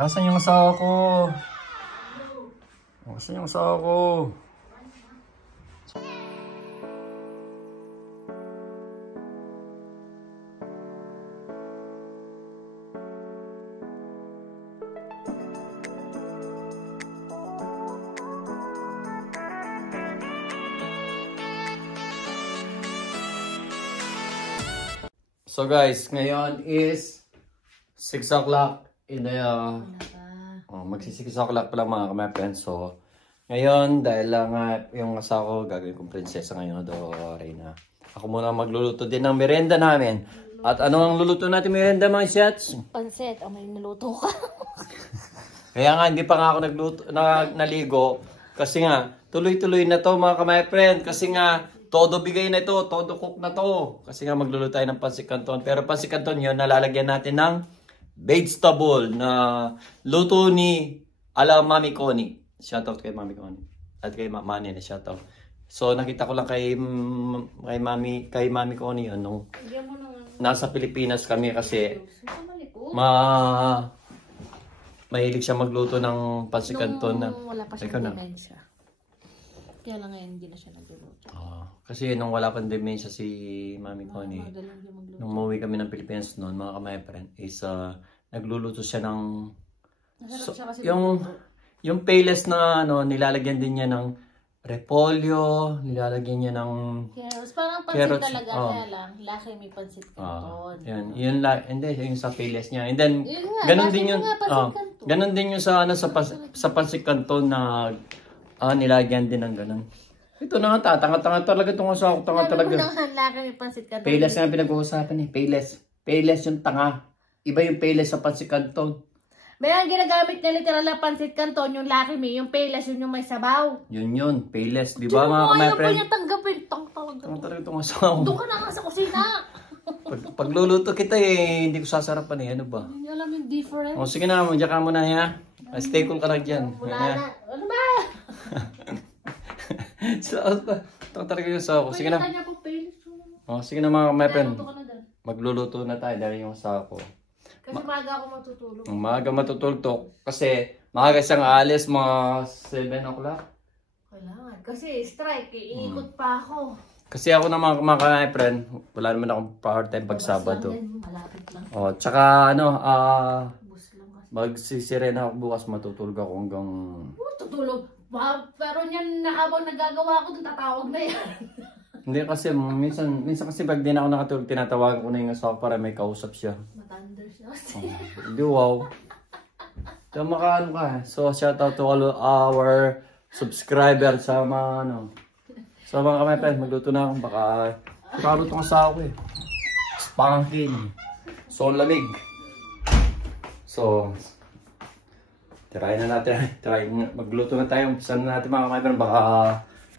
Asan yung asawa ko? Asan yung asawa ko? So guys, ngayon is 6 o'clock in the magsi 6 o'clock pa lang mga ka-my-friends. So ngayon dahil lang yung asawa ko gagawin kong prinsesa ngayon do Reyna. Ako muna magluluto din ng merienda namin. At ano ang luluto natin merienda mga shots? Pansit, may niluto ka. Kaya nga hindi pa nga ako naligo kasi nga tuloy-tuloy na to mga ka-my-friend kasi nga todo bigay na ito, todo cook na to. Kasi nga magluluto tayo ng pancit canton. Pero pancit canton yun, nalalagyan natin ng vegetable na luto ni Mami Connie. Shoutout kay Mami Connie. At kay Mami na shoutout. So nakita ko lang kay Mami Connie yun nung nasa Pilipinas kami kasi mahilig siya magluto ng pancit canton na. Wala pa siyang demensya. Kaya lang ngayon hindi na siya nagluluto. Kasi nung wala pang demensya si Mami Connie, nung umuwi kami ng Pilipinas noon, mga ka-my-friend, is nagluluto siya ng yung payless na nilalagyan din niya ng repolyo, nilalagyan niya ng carrots, parang pansit talaga kaya lang, laki may pansit canton. Yun hindi yung sa payless niya. And then ganun din yung ganun din yung sa sa pansit canton na nilagyan din ng ganun. Ito na nga, tanga-tanga talaga itong asawa ko. Tanga talaga. Payless nga pinag-uusapan eh. Payless yung tanga. Iba yung payless sa pancit canton. May ang ginagamit niya literal na pancit canton, yung Lucky Me, yung payless yung may sabaw. Yun, payless. Di ba mga ka-my friend? Ayaw pa niya tanggapin. Tanga talaga itong asawa ko. Doon ka na nga sa kusina. Pagluluto kita hindi ko sasarapan eh. Ano ba? Hindi alam yung difference. O sige na, mandiyan ka muna ya. Stay cool ka lang dyan. Wala na. Ano ba? Ito talaga yung asawa ko. Sige na. Sige na mga ka-my friend. Magluluto na tayo dahil yung asawa ko. Kasi maaga ako matutulog. Maaga matutulog to. Kasi maaga siyang aalis mga 7 o'clock. Kailangan. Kasi strike, iikot pa ako. Kasi ako naman mga ka-my friend, wala naman akong part-time pag Sabado. Malapit lang. Tsaka magsisirena ako bukas, matutulog ako hanggang... Tutulog? Pero niyan habang nagagawa ko, tatawag na yan. Hindi kasi, minsan kasi pag di na ako nakatulog, tinatawagan ko na yung asawa para may kausap siya. Matanda siya. Hindi, wow. So, makaano ka. So, shout out to all our subscribers sa mga sa mga ka-my friends, magluto na ako. Baka kaluto ng asawa ko eh. Spanking. So, lamig. So, try na natin. Magluto na tayo. Umpisan na natin mga ka-my friend. Baka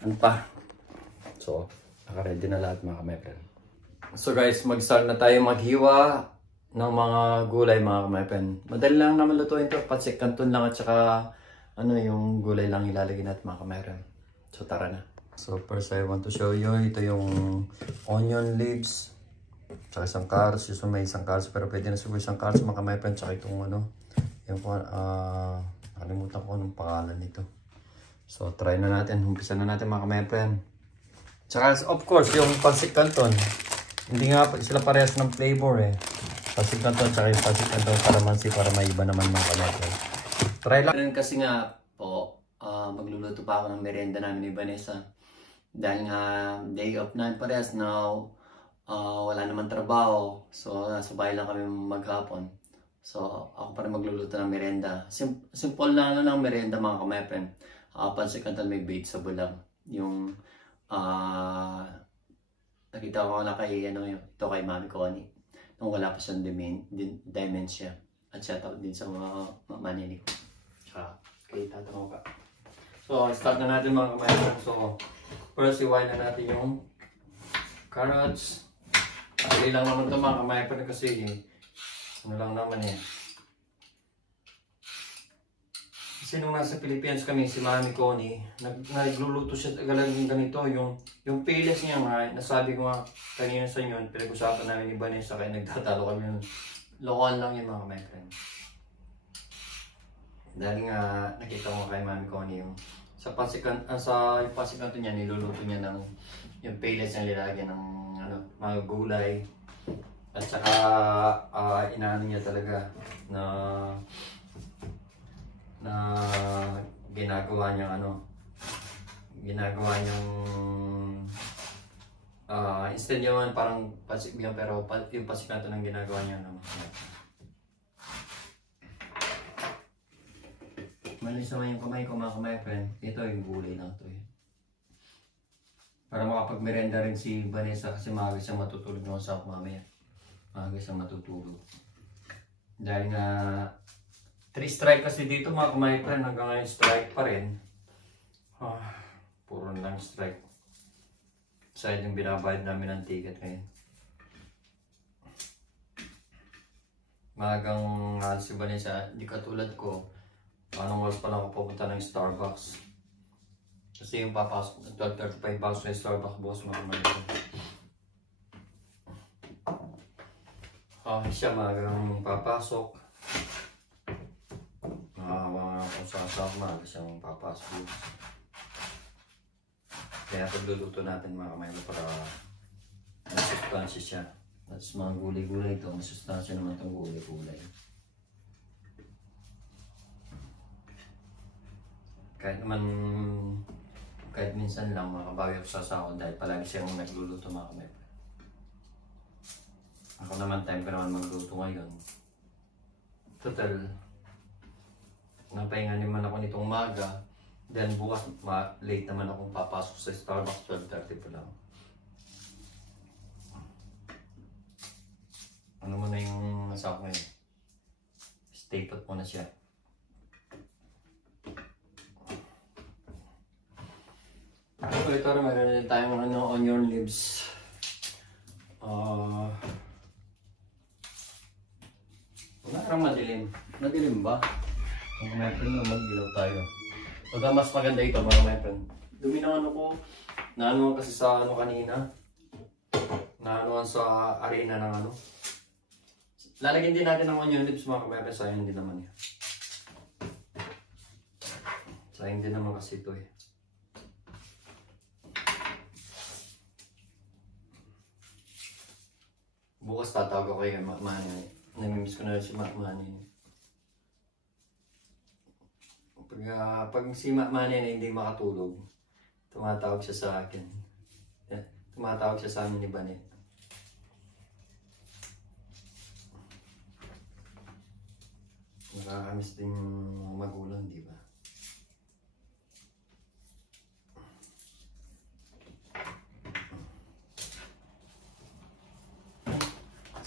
ano pa. So, naka-ready na lahat mga ka-my friend. So guys, mag-start na tayo maghiwa ng mga gulay mga ka-my friend. Madali lang naman lutuin ito. Pancit canton lang at saka yung gulay lang ilalagay natin mga ka-my friend. So tara na. So first I want to show you. Ito yung onion leaves. Tsaka isang carrots. Yung may isang carrots pero pwede na siguro isang carrots mga ka-my friend. Tsaka itong nakalimutan ko anong pangalan nito. So try na natin. Umpisa na natin mga ka-my friend. Tsaka of course yung pancit canton. Hindi nga sila parehas ng flavor eh. Pancit canton tsaka yung pancit canton calamansi para may iba naman mga ka-my friend. Try lang. Kasi nga po, magluluto pa ako ng merienda namin ni Vanessa. Dahil nga day off na parehas now, wala naman trabaho. So nasa bahay lang kami maghapon. So ako pa rin magluluto ng merienda. Simple na ng merienda mga ka-my friend. Pancit canton may vegetable lang. Yung nakita ko na kay ito kay Mami Connie nung wala pa siyang dementia. At shoutout din sa mga manini ko. Tsaka kay tata mo pa. So start na natin mga ka-my. So first iwain na natin yung carrots. Pali lang naman ito mga ka-my kasi ano lang naman eh. Kasi nung nasa Pilipinas kami, si Mami Connie, nagluluto siya ganito, yung payless niya nga, nasabi ko nga kanina sa inyo, pinag-usapan namin ni Vanessa kaya nagtatalo kami nun. Lokohan lang yun mga my friend. Dahil nga nakita ko kay Mami Connie yung sa yung pasikanto niya, niluluto niya ng yung pellets na nilagyan ng ano, mga gulay. At saka inaano niya talaga na ginagawa niyang instead yung parang pasik yan, pero yung pasikanto ng ginagawa niya malis naman yung kamay ko mga kamay friend. Ito yung gulay lang ito eh. Para makapagmerenda rin si Vanessa kasi maaga siyang matutulog noon sa mamaya. Maaga siyang matutulog. Dahil nga 3 strike kasi dito mga kamay friend. Hanggang ngayon strike pa rin. Puro lang strike. Side yung binabayad namin ng ticket ngayon. Maagang si Vanessa, di katulad ko. Anong oras pa lang ako pupunta ng Starbucks. Kasi yung papasok, 12:35 pasok na Starbucks boss mga kamay. Siya magang papasok. Mga kung sasama, maaga siyang papasok. Kaya pagluluto natin mga kamay para masustansya siya. At mga gulay-gulay ito, masustansya naman itong gulay-gulay. Kahit minsan lang makabawi ako sa sahod dahil palagi siyang nagluluto mga kamay. Ako naman, time ko naman magluto ngayon. Total, napahinga naman ako nitong umaga. Then bukas, late naman akong papasok sa Starbucks, 12:30 pa lang. Ano mo na yung nasa ako ngayon? Stay put mo na siya. Ito rin, meron din tayong onion leaves. Parang madilim. Madilim ba? Mga my friend, mag-ilaw tayo. Pagka mas maganda ito mga my friend. Dumi ng ano ko, naano kasi sa ano kanina. Naanoan sa arena ng ano. Lalagyan din natin ng onion leaves mga my friend. Sayang din naman yan. Sayang din naman kasi ito eh. Bukas tatawag ako kay Manny. Namimiss ko na si Manny. Pag si Manny na hindi makatulog, tumatawag siya sa akin. Tumatawag siya sa amin ni Bane. Nakakamiss din yung magulang, di ba?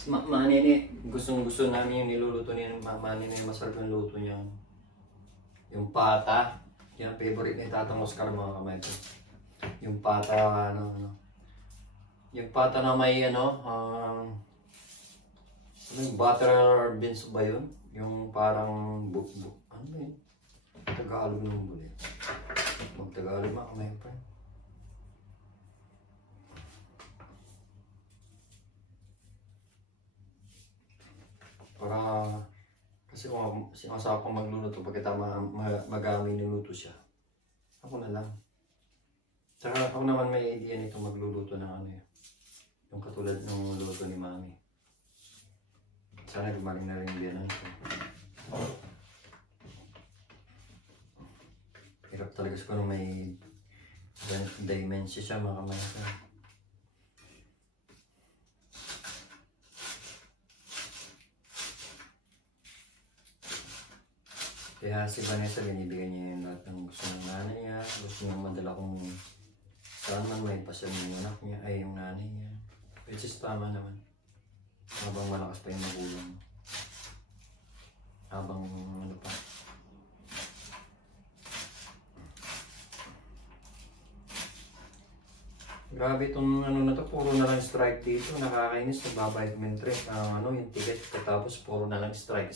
Manini, gustong-gusto namin yung niluluto niya ng Manini, masarap yung luto niya. Yung pata, yan favorite ni Tatang Oscar mga kamay ko. Yung pata, yung pata na may butter beans ba yun? Yung parang ano yun? Tagalog ng buli. Mag-Tagalog mga kamay ko. Para kasi kung si asawa ko magluluto pagkatama magamay niluto siya. Ako na lang. Tsaka ako naman may idea nito magluluto ng ano yun. Yung katulad ng luto ni Mami. Sana gumaling na rin din ito. Hirap talaga sa kung may dementia siya mga kamay. Kaya si Vanessa binibigyan niya yung lahat ng gusto ng nanay niya. Gusto niya madala kung saan man may pasal yung anak niya, ay yung nanay niya. Which is tama naman. Habang malakas pa yung magulang. Habang ano pa. Grabe itong ano na to, puro na lang strike dito. Nakakainis, nagbabayad mo yung trip. Yung ticket, tapos puro na lang strike.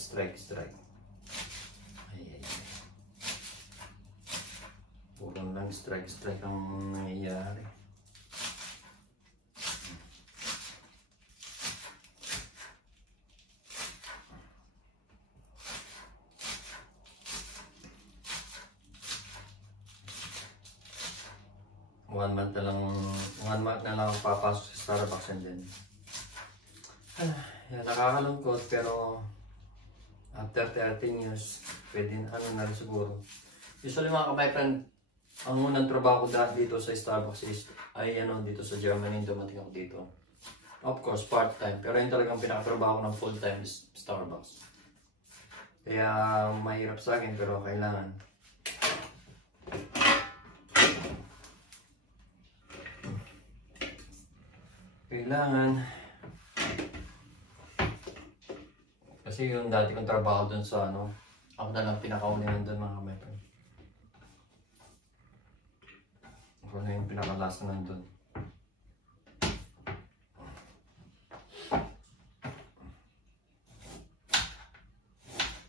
Puro lang strike ang nangyayari. 1 month na lang, 1 month na lang ako papasok sa Starbucks and then yan, nakakalungkot pero after 13 years, pwede ano na rin siguro. Usually mga ka-my-friend, ang unang trabaho ko dito sa Starbucks is ay ano, dito sa Germany, dumating ako dito. Of course, part-time. Pero yung talagang pinakatrabaho ko ng full-time is Starbucks. Kaya mahirap sa akin pero kailangan. Kasi yung dati kong trabaho dun sa ano, ako na lang pinakauli nandun mga ka-my-friend. Ako na yung pinakalasa nandun.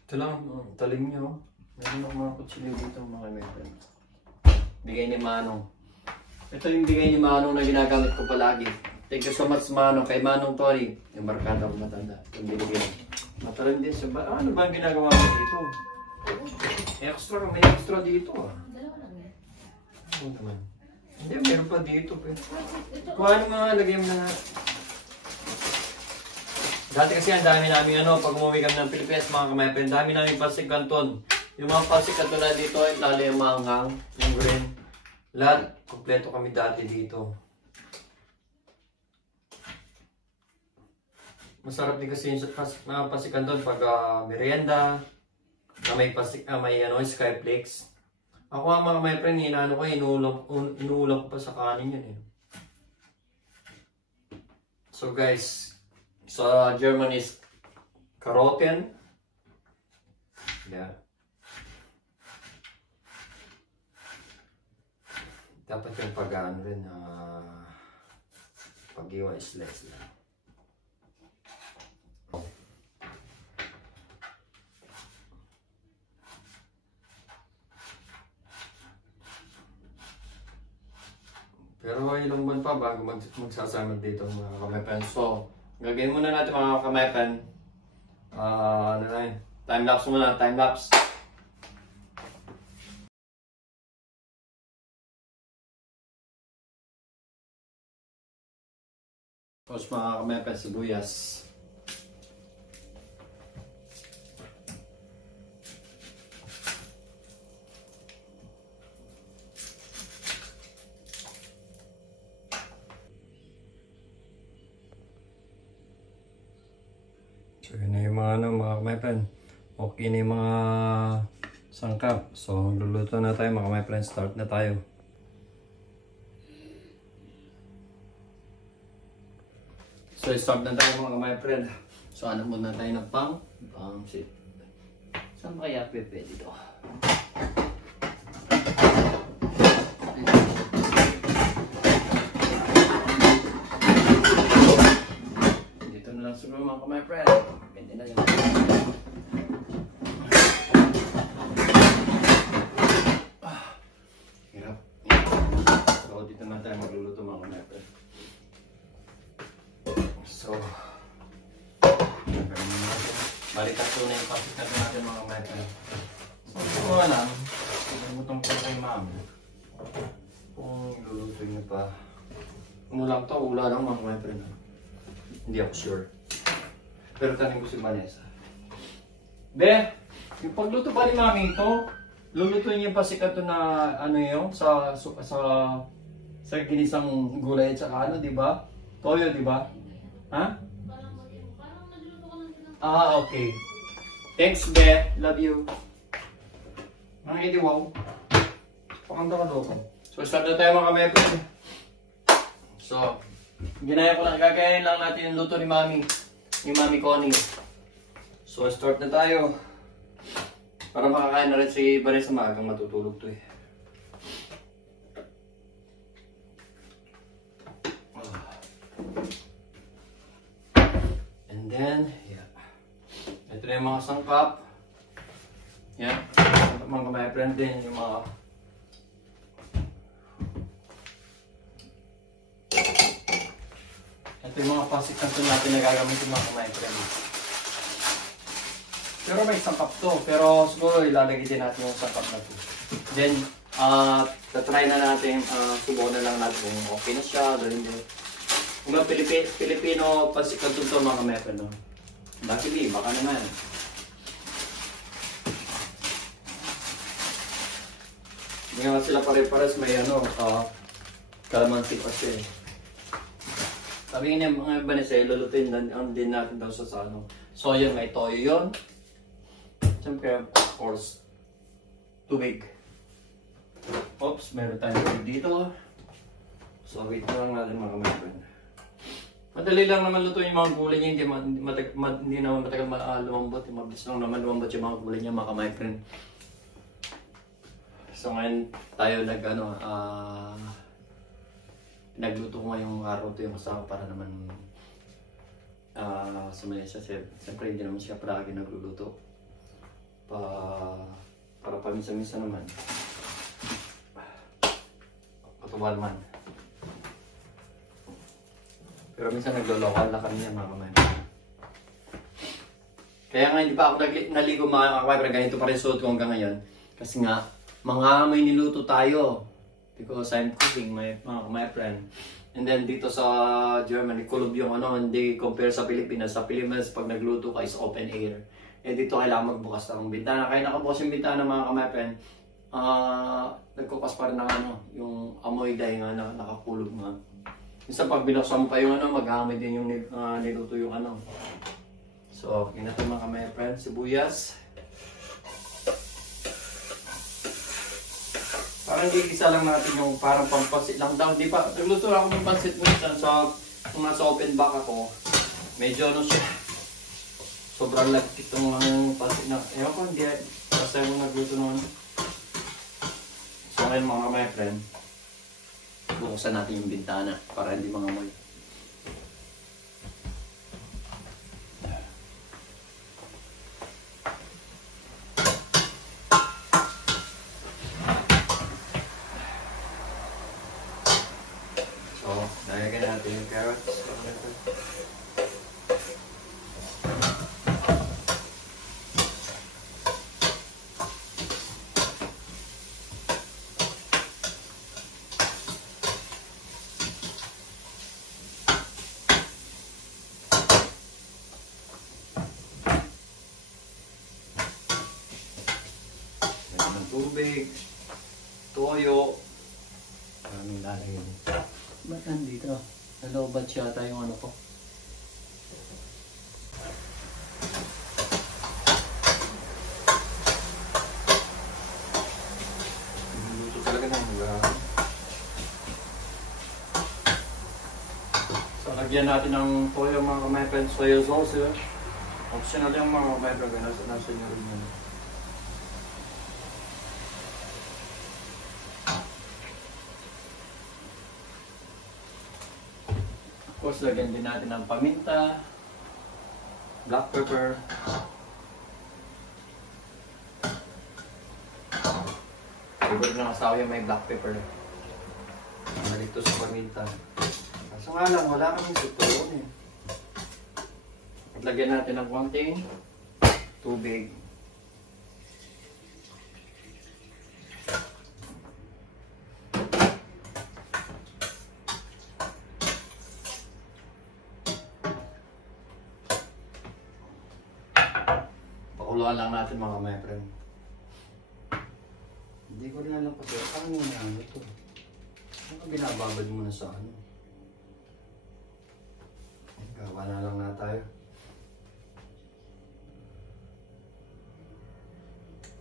Ito lang, talim nyo. Meron ako mga kutsilyo dito mga ka-my-friend. Bigay ni Manong. Ito yung bigay ni Manong na ginagamit ko palagi. Thank you so much Manong. Kay Manong Tori. Yung barkada ko matanda. Yung binigyan. Matalim din siya. Ano ba ang ginagawa ko dito? Extra, may extra dito ah. Dalawa lang yan. Ano naman? Hindi, meron pa dito. Kung ano mga lagay mo na. Dati kasi ang dami namin ano, pag umuwi kami ng Pilipinas mga ka-my-friend, dami namin pasig kanton. Yung mga pasig kanton na dito, lalo yung manghang, yung green. Lahat, kompleto kami dati dito. Masarap din kasi yung mga pasig kanton pag merienda, na may pasig, may ano, skyflakes. Ako mga ka-my-friend, inaano ko, inuulam ko pa sa kanin yun eh. So guys, sa German is Karoten. Yeah. Dapat yung pag-ano rin, pag-iwa is less lang. Pero ilang buwan pa bago magsasama dito mga ka-my-friend. So, gagawin muna natin mga ka-my-friend. Ano na yun? Time-lapse muna, time-lapse. Tapos mga ka-my-friend, sibuyas. So yun na yung mga ano, mga ka-my-friend. Okay na yung mga sangkap. So luluto na tayo mga ka-my-friend. Start na tayo. So start na tayo mga ka-my-friend. So ano muna tayo ng pang-sit. Saan ba kaya pepe dito? Dito na lang siguro mga ka-my-friend. Pwede na yun. Hirap. So dito na tayo magluluto mga ka-my-friend. So balikan ko na yung pasikat natin mga ka-my-friend. So kung alam, pinagutong ko kay mami. Kung luluto niyo pa. Kung lang to, wala lang mga ka-my-friend. Hindi ako sure. Pero tanong ko si Vanessa. Be, yung pagluto pa ni mami ito, lulutuin niyo pa si Kato na ano yun, sa ginisang gulay at saka ano, di ba? Toyo, di ba? Ha? Ah, okay. Thanks, Be. Love you. Mga wow. Pakanta ka loko. So, start na tayo mga ka-my-friend. So, gagayahin lang natin yung luto ni Mami. Ni Mami Connie. So, start na tayo. Para makakain na rin si Vanessa, maagang matutulog to eh. And then, yeah. Ito na yung mga sangkap. Yan. Mga ka-my-friend din yung mga ito yung mga pasik kanto natin na gagamit yung mga ka-my-friend. Pero may sangkap to. Pero siguro ilalagay din natin yung sangkap na to. Then, tatry na natin, subukan na lang natin kung okay na siya, o hindi. Kung mga Pilipino pancit canton to mga kamepe, no? Bakit di? Baka naman. Hindi nga sila pare-pares may kalamansi kasi. Sabi nga mga iba niya, lulutuin din natin daw sa ano. So yun, may toyo yun. Siyempre, of course, tubig. Oops, meron tayong tubig dito. So wait na lang natin mga kamepe. Madali lang naman lutuin yung mga gulay niya, hindi naman matagal lumambot. Mabilis lang naman lumambot yung mga gulay niya mga kamepe. So ngayon tayo nagluto ko ngayong araw ito yung kasama para naman sa Malaysia. Siyempre hindi naman siya palagi nagluluto. Para paminsan-minsan naman. Katuwa naman. Pero minsan naglo-local na kami yan mga kamay. Kaya nga hindi pa ako naligo mga kamay, pero ganito pa rin suot ko hanggang ngayon. Kasi nga, may niluto tayo. Because I'm cooking, my friend. And then dito sa Germany, kulob yung hindi compare sa Pilipinas. Sa Pilipinas, pag nagluto ka is open air. Eh dito kailangan magbukas ng bintana. Kaya nakabukas yung bintana mga kamay, friend. Nagkukas pa rin ng yung amoy dahil nga nakakulog nga. Minsan pag binuksan mo pa yung maghamay din yung niluto yung So, ginito mga kamay friends, sibuyas. Parang gigisa lang natin yung parang pampasit lang daw. Di pa, nagluto ako ng pansit minsan kung nasa open back ako. Medyo siya. Sobrang lagkit yung pansit na. Ewan ko, hindi. Kasi mo nagluto naman. So, ngayon mga kamay friend. Buksan natin yung bintana para hindi mangamoy. So, nalagyan natin yung carrots. Tubig, toyo, maraming lalagyan. Ba't nandito? Nalobat siya tayo yung ko. Luto talaga ng So, lagyan natin ng toyo mga kamay, soy sauce. Optional yung mga kamay, nasa nyo rin yun. Of course, lagyan din natin ng paminta, black pepper, favorite ng asawa yung may black pepper. Nalito sa paminta. Kaso nga lang, wala kaming suturon eh. At lagyan natin ng konting tubig. Pakuluan lang natin mga my friend. Hindi ko rin alam kasi paano na ito. Ano binababad muna sa gawa na lang na tayo.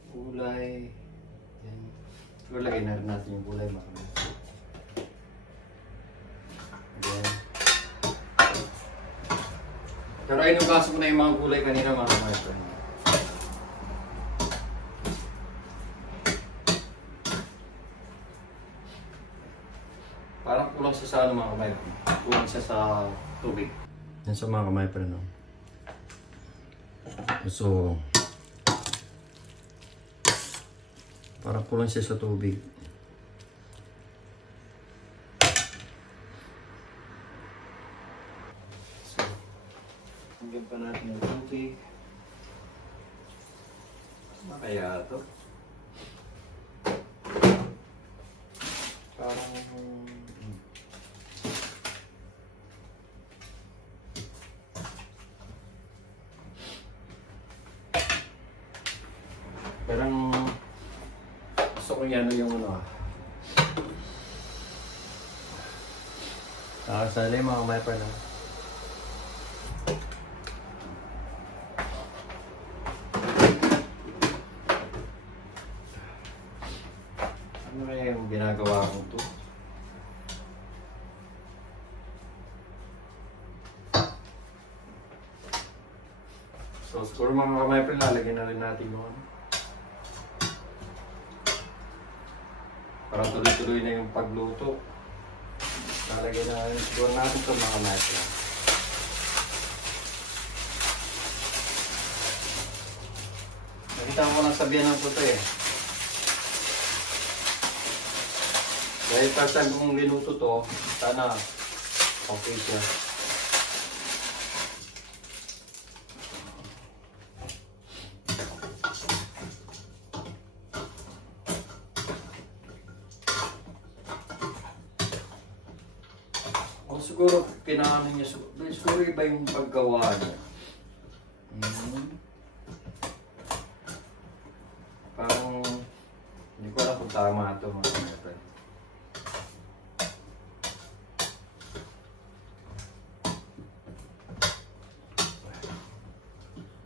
Gulay. Yan. Siguro lagay na rin natin yung gulay mga my friend. Again. Pero ay nugaso ko na yung mga gulay kanina mga my friend. Parang kulang siya sa mga kamay. Kulang siya sa tubig. Yan sa mga kamay pa rin. No? So, parang kulang siya sa tubig. So, hanggang pa natin yung tubig. Ano kaya ito? Parang gusto ko yan yung ano. Nakasali mga kamay-friend. Ano kaya yung ginagawa ko to? So, siguro mga kamay-friend, lalagyan na rin natin yung ano. Parang tuloy-tuloy na yung pagluto. Lalagyan na rin siguro natin ito mga kamay-friend. Nakita ko lang sabihan ng puto eh. Dahil first time kong ginuto to, sana okay siya. O siguro kinaano niya, siguro iba yung paggawa niya. Parang hindi ko alam kung tama ito mga kapatid.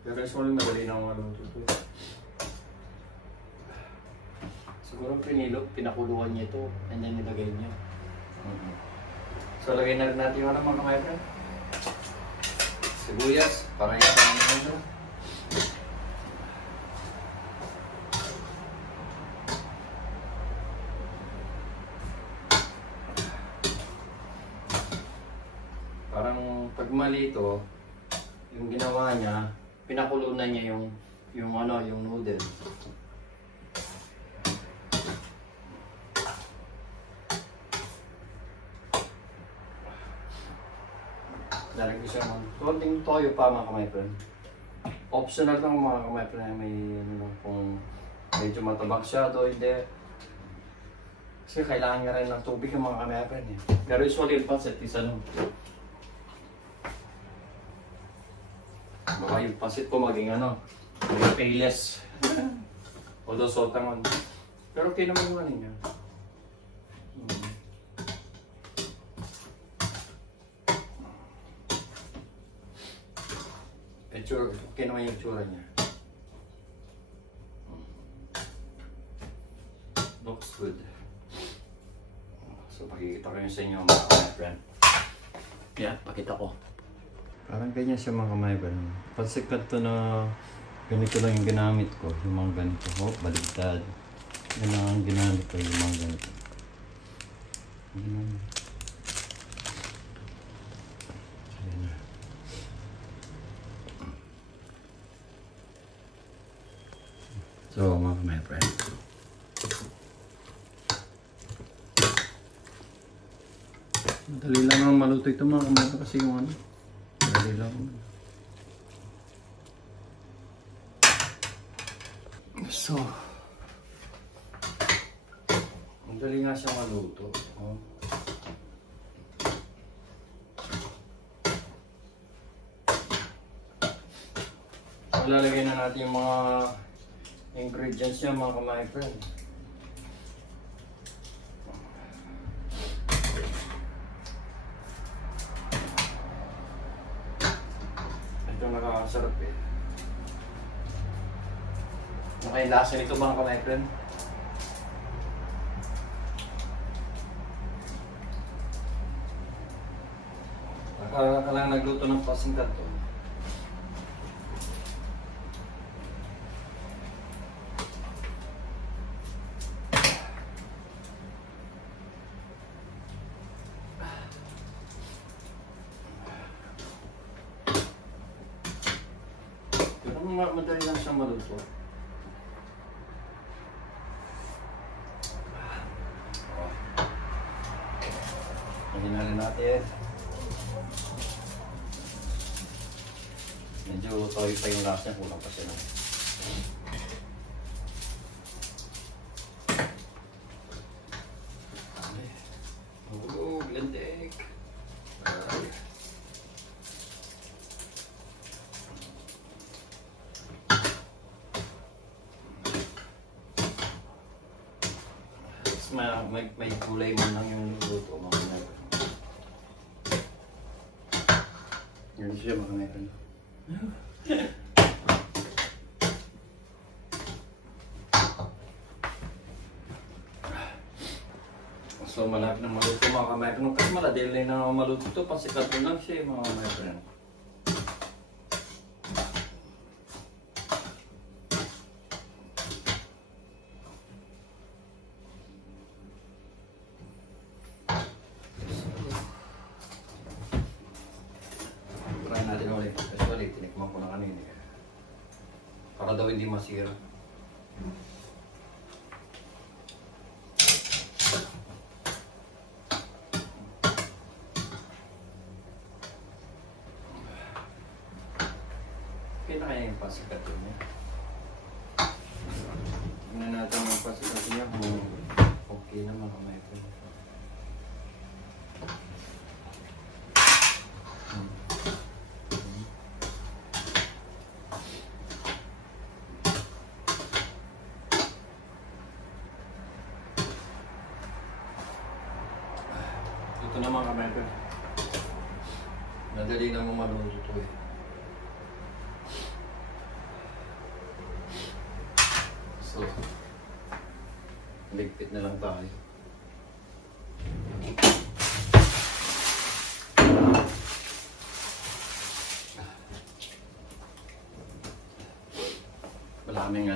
Pero usually madali na maluto ito. Siguro pinakuluan niya ito and then nilagay niya. So lagay na rin natin yung ano mga kamay-friend. Sibuyas, para yan ang ano. Parang pag mali ito, yung ginawa niya, pinakulo na niya yung ano, yung noodle. Lalagay siya ng konting toyo pa mga kamay-friend. Optional lang mga kamay-friend, may ano, kung medyo matabak siya o hindi. Kasi kailangan nga rin ng tubig yung mga kamay-friend eh. Pero usually yung pancit is ano, baka yung pancit ko maging ano, maging payless. Although sotangon. Pero okay naman yung ano niya. Okay naman yung tsura niya. Looks good. So pakikita ko yun sa inyo mga kamay-friend. Yeah, pakita ko. Parang ganyan siya mga kamay-friend. Pansikat to na ganito lang yung ginamit ko. Yung mga ganito. Oh, baligtad. Yan lang ang ginamit ko yung mga ganito. So mga kamay-friend. Madali lang ang maluto ito mga kamay-friend kasi yung ano. Madali lang. So, madali nga siya maluto. Oh. So, lalagay na natin yung mga ingredients niya mga kamay-friend. Ito nakakasarap eh. Ano kayong lasa nito mga kamay-friend? Ka lang nagluto ng pasingkat to. Madali lang siyang maluto. Hinalin natin. Medyo toyo pa yung lasa niya, kulang pa siya. Oh, glandik. may kulay man lang yung luto mga kamaybren. Yan siya mga kamaybren. So malapit na maluto mga kamaybren. Kasi maladili na maluto ito. Pasikat lang siya mga kamaybren. Try natin ulit. Actually, tinikman ko na kanina. Para daw hindi masira. Okay na kaya yung pasikat yun eh. Tingnan natin ang pasikat niya kung okay na mga kamaybren. Ito na mga kamaybren. Madali na mo maluto eh. So, ligpit na lang tayo. Maraming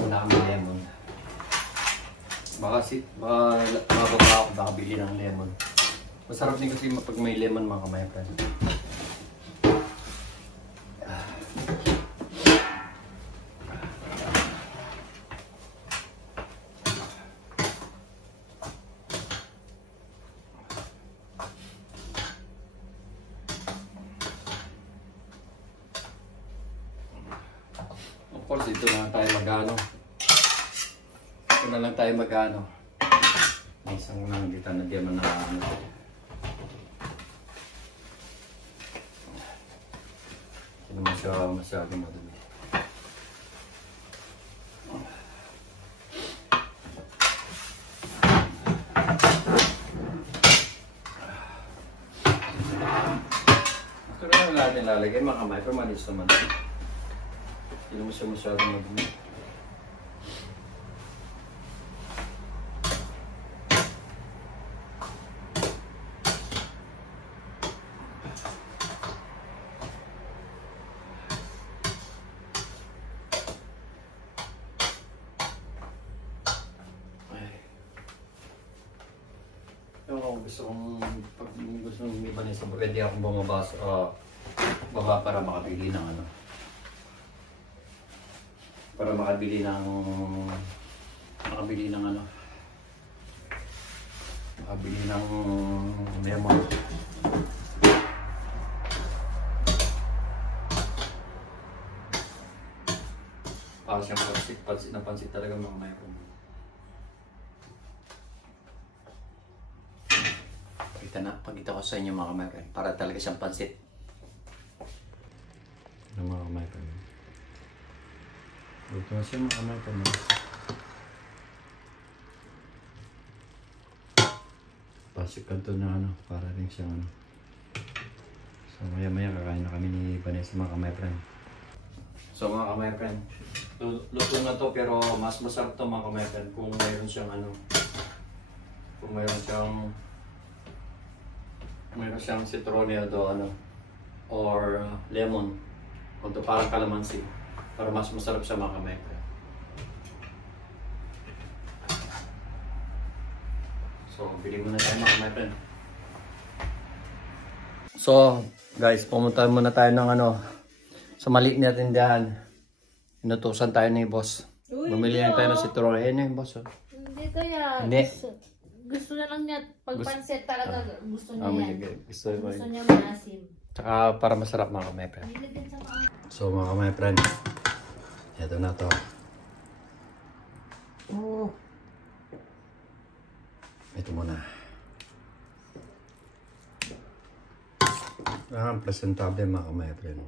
maraming lemon. Baka ako bili ng lemon. Masarap din kasi pag may lemon mga kamaybren. Of course, dito na lang tayo mag-ano. Dito na lang tayo mag-ano. May isang nang dito na di man na ano. Hindi naman siya masyadong madumi. Ito na lang natin lalagay. Mga kamaybren, malis naman. Hindi naman siya masyadong madumi. Gusto kong may banisa, pwede akong bumaba para makabili ng makabili ng lemon. Para siyang pansit talaga mga kamaybren. Pagkita ko sa inyo mga kamaybren, para talaga siyang pansit. Ano mga kamaybren? Luto na siya mga kamaybren. Pasik kanto na para rin siyang So maya maya kakain na kami ni Vanessa mga kamaybren. So mga kamaybren, luto na to pero mas masarap to mga kamaybren kung mayroon siyang kung mayroon siyang citronella or lemon o parang calamansi para mas masarap siya mga kamaybren. So bili muna tayo mga kamaybren. So guys, pumunta muna tayo ng sa maliit na tindahan. Inutusan tayo ni boss. Bumili lang tayo ng citronella. Yan yung boss. Hindi kaya. Hindi. Gusto na lang niya, pag pansit talaga, gusto niya yan. Gusto niya maasim. Tsaka para masarap mga kamaybren. So mga kamaybren, ito na to. Ito muna. Presentable mga kamaybren.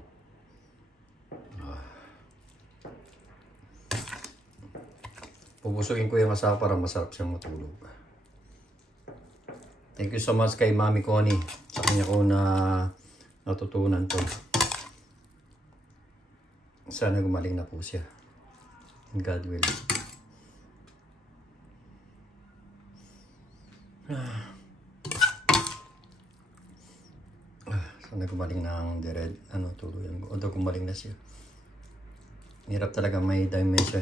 Pupusugin ko yung asawa para masarap siyang matulog. Thank you so much kay Mami Connie. Sa kanya ko na natutunan to. Sana gumaling na po siya. And God will. Sana gumaling na ang tuluyan ko. Although gumaling na siya. Hirap talaga may dementia.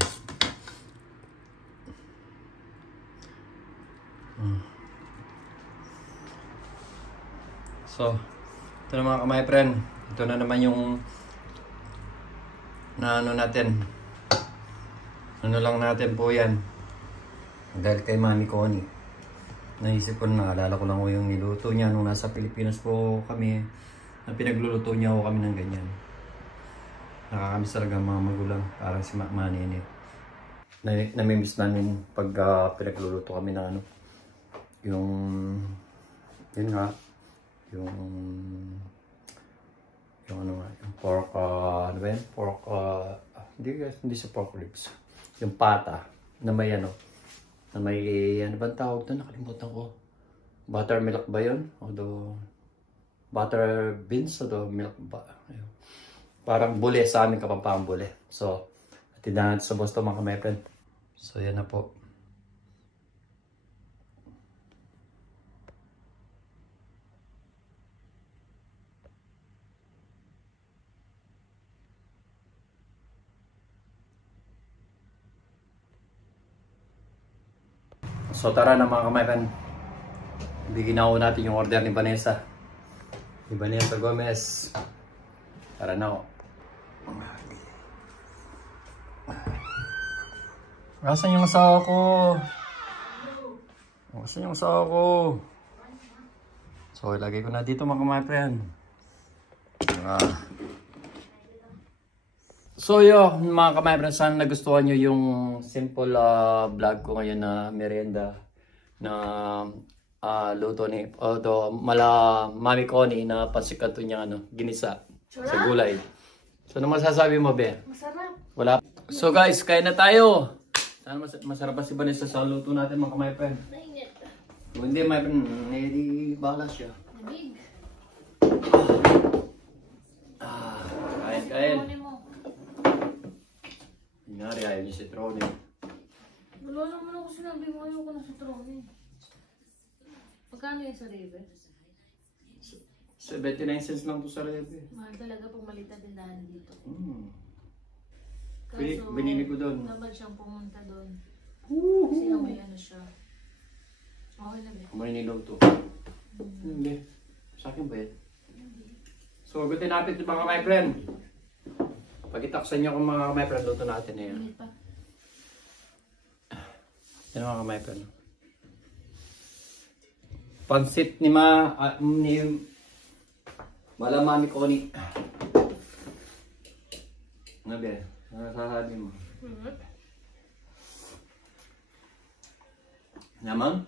So, ito na mga kamay friend. Ito na naman yung natin. Ano lang natin po yan. Dahil kay Mami Connie. Naisip ko na, naalala ko lang ko yung niluto niya nung nasa Pilipinas po kami. Na pinagluluto niya ako kami ng ganyan. Nakakamiss talaga mga magulang. Parang si Manini. Namimiss namin pag pinagluluto kami ng yung yun nga. Yung pork, ano ba yan? Pork, hindi sa pork ribs. Yung pata, na may na may, ano ba tawag doon? Nakalimutan ko. Buttermilk ba yun? O butter beans o milk ba? Ayun. Parang bule sa amin, Kapampang bule. So, tindahan natin sa Boston mga kamepren. So, yan na po. So tara na mga kamay-pen. Bigyan na natin yung order ni Vanessa. Ni Vanessa Gomez. Tara na ako. Asan yung asawa ko? Asan yung asawa ko? So ilagay ko na dito mga kamay-pen. So mga kamay-pen, sana nagustuhan nyo yung simple vlog ko ngayon na merienda na luto ni Mami Connie na pansikat niya ginisa sa gulay. So ano masasabi mo, Be? Masarap. Wala. So guys, kain na tayo. Sana masarap pa si Vanessa sa luto natin mga kamay-pen. Nainit. Hindi, my friend, hindi bala siya. Nabig. Kain. Nangyari, ayaw niya si Trone. Wala naman ako sinabi mo, ayaw ko na si Trone. Magkano yan sa Rebe? 79 cents lang to sa Rebe. Mahal talaga pag malita din dahil dito. Kaso, binili ko doon. Naman siyang pumunta doon. Kasi may siya. Okay na ba? May niluto. Hindi. Sa akin ba yan? So, agutin natin ito mga my friend. Pag-itaksan nyo kung mga my friend, luto natin na yan. Hindi pa. Yan mga my friend. Pansit ni Mami Connie. Ano ba? Ano sasabi mo? Naman?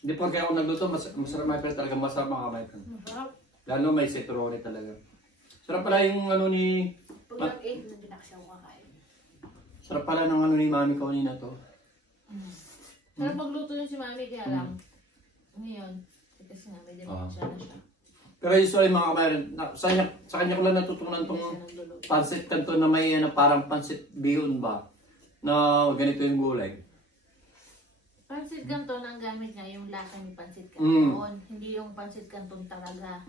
Hindi po kaya ako nagluto, masarap my friend talaga, masarap mga my friend. Masarap. Lalo may citrone talaga. Sarap pala yung ni... Pag nag-8 na binakasya ko kakain. Sarap pala ng ni Mami Connie na to. Sarap magluto yun si Mami, kaya lang. Ngayon, kasi nga may dementia na siya. Pero usually mga kamarin, sa kanya ko lang natutunan tong pansit kanto na may parang pansit bihon ba? Na ganito yung gulay. Pansit kanton ang gamit niya, yung lasa ni pansit kanton. Hindi yung pansit kanton talaga.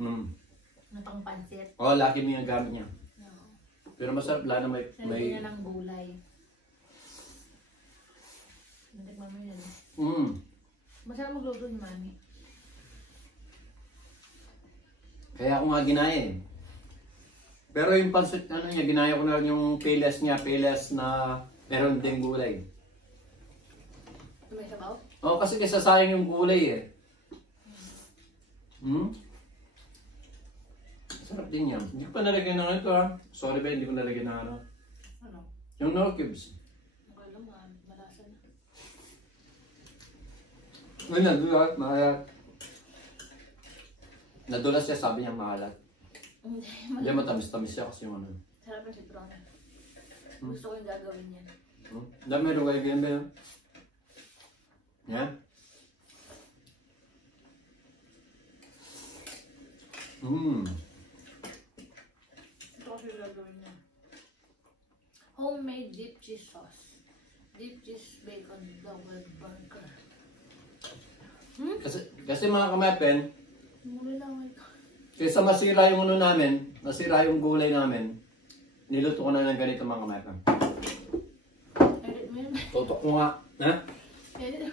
Na pang pansit. Oo, laki niya yung gamit niya. Pero masarap lalo may... Hindi na ng gulay. Natikman mo yan. Masarap magluto ni Mami. Kaya ako nga ginaya eh. Pero yung pansit, niya, ginaya ko na rin yung pelas niya, pelas na meron din gulay. May sabaw? Oo, kasi sayang yung gulay eh. Sarap din yan. Hindi ko pa nalagyan ng ito ha. Sorry ba, hindi ko nalagyan ng ano. Ano? Yung no cubes. Okay lang, malasa na. Ay, nadulas, mahalat. Nadulas siya, sabi niya mahalat. Hindi, matamis-tamis siya kasi yung ano. Sarap na si Trona. Gusto ko yung gagawin niya. Dami rin kayo ganyan. Yan. Ito kasi gagawin niya. Homemade deep cheese sauce. Deep cheese bacon double burger. Kasi mga kamepen, Muli lang ito. kaysa masira yung ano namin, masira yung gulay namin, niluto ko na ng ganito mga kamepen. Edit mo yun. Tutok mo nga. Ha? Edit.